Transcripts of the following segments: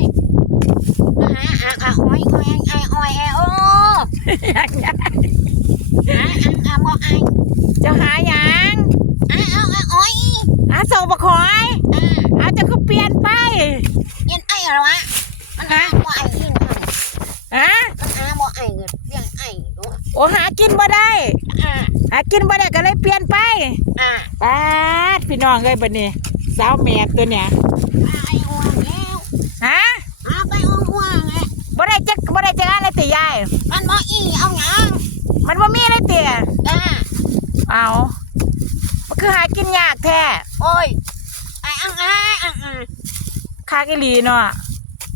ยมาหาอะอะอ้อยอ้อยอ้อยอ้อยอ้อยโอ้ยังไงหาอะอะบ่ไอ้จะหาหยังอะเอาอะอ้อยหาโซบะคอยอะอาจจะคือเปลี่ยนไปเย็นไอ้เหรอวะมันหาบ่ไอ้กินให้ฮะมันหาบ่ไอ้เกิดเลี้ยงไอ้ดูโอ้หากินบ่ได้อะหากินบ่ได้ก็เลยเปลี่ยนไปอะปาดพี่น้องเอ้ยบัดนี้สาวแม่ตัวเนี้ย หาไอ้อ้วนแล้ว ฮะ หาไปอ้วนอ้วนไง บ่ได้จักบ่ได้จักอะไรติยาย มันบ่อีเอาหยัง มันบ่มีอะไรติจ้าเอามันคือหากินยากแท้โอ้ยไอ้อังไอ้อังอะคากอีหลีเนาะ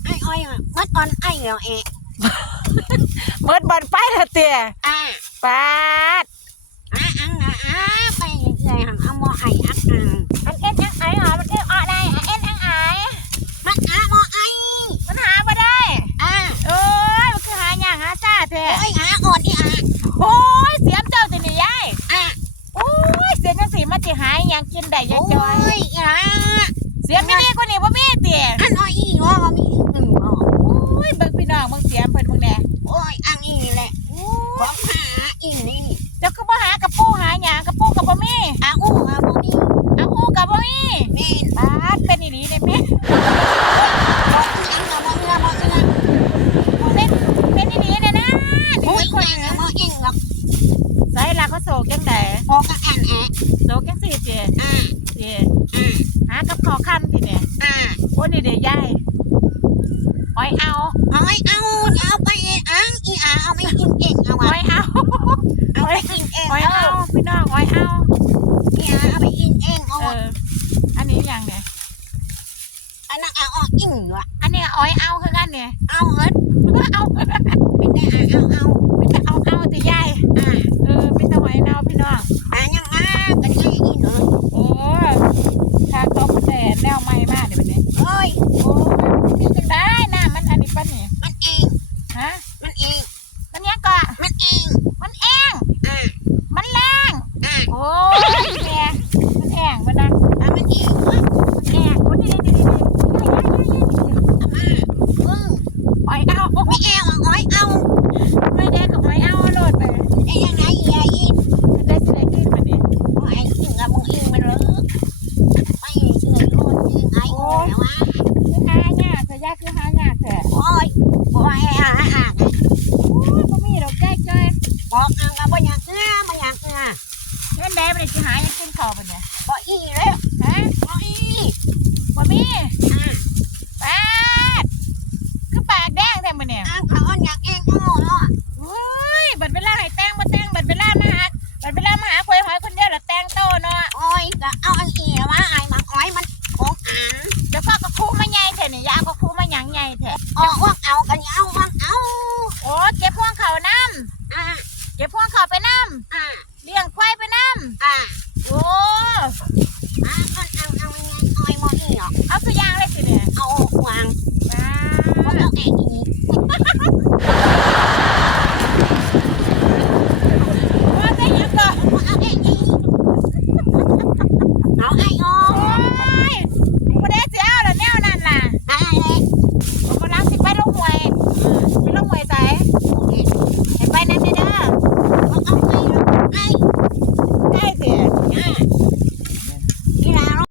ไอ้อ้อยอะมัดอ่อนไอ้เหรอเอะเมิดบ่อนไปละเตี้ยอะปาดอะอังอะอะไปใส่หังเอาบ่ไอ้อักอังอันเอ็นอังไอหรอมันเอ็นออได้อันเอ็นอังไอ มันหาบ่ไอ้ มันหาบ่ได้ อะ โอ้ยมันคือหาหยังหาซ่าแท้ โอ้ยหาอ่อนอีอะ โอ้ยเสียมเจ้าตินี่ยาย อะ โอ้ยเสียมจังสีมันสิหายหยังกินได้ยายจอยโอ้ยอะเสียมไม่มีกว่านี้บ่มีติอันอ้อยอีว่ามีอีกหนึ่งบ่โอ้ยเบิ่งพี่น้องเบิ่งเสียมเพิ่นเบิ่งแหน่โอ้ยอังอีแหละโอ้ของหาอีนี่เจ้าก็บ่หากระปูหาหยังกระปูก็บ่มีอะอู้อะบ่มีเอาหูก็บ่มีแม่นปาดเป็นอีหลีเด้แม่บ่อีอังก็บ่เอื้อบ่เอื้อเป็นเป็นอีหลีเด้นะโอ้ยคนอังอะบ่เอ็งหรอกใส่ละเขาโศกจังไดพอกับอันแอะโศกจังสี่ติอะติอะ หากับขอคันติเนี่ยอะโอ้นี่เด้ยายอ้อยเอาเอาไอ้เอาเอาไปเองอังอีอาเอาไปกินเองเอาอ้วะอยเอาเอาไปกินเองอ้อยเอาเอาพี่น้องอ้อยเอาอีอาเอาไปกินเองเอาเอวะออันนี้อย่างเนี่ยอันนั้นเอาออกอิ่งวะอันนี้อ้อยเอาคือกันเนี่ยเอาเอิดเอาเป็นได้อาเอาเอาไม่จะเอาเอาติยายอะ เออเป็นตะไอยเนาพี่น้อง อะยังอะกันยังอีเนาะ โอ้ทางตัวมันแดดแนวใหม่มากเดี๋ยวนี้ เอ้ย โอ้ยมีจังได้น้ามันอันนี้ปะเนี่ย มันเอง ฮะ มันเอง มันยังก็ มันเอง มันแอง อะ มันแรง อะ โอ้ยแม่มันแองมันนะ อะมันเองวะ มันแองโอ้ยนี่นี่นี่นี่ เอามาเออ อ้อยเอาโอ้ ไม่ ย แองอะอ้อยเอา ไม่ได้กับอ้อยเอาโลด ไปไอ้ยังไงอีอาอีมันได้สิได้กินมันนี่อ้ยิงกับมึงเองมันเลยไม่เชื่อโอนเองไอ้โอ้ยว่ะคือหายากแต่ยากคือหายากแท้โอ้ยโอ้ยอะอะอะโอ้ยบ่มีดอกแก้จ้อยบอกอังกับบ่อยากเอื้อบ่อยากเอื้อเงินได้บ่ได้สิหายังกินข้าวปเนี่ยบ่อีแล้ว อ๋อว่างเอากันยาวว่วงเอาโอ้เจ็บพวงเข่าน้อ่าเจ็บพวงเข่าไปน้อ่าเลี้ยงควายไปน้อ่าโอ้อ่าก่นเอาเอาไงไอยมอนี่หรอเอาตัวย่างเลยสิเนี่ยเอาวางว้าเพราะวเราแอกอีกว่าจยิบก่เราเอาแอกอีเอาไอ้โอ้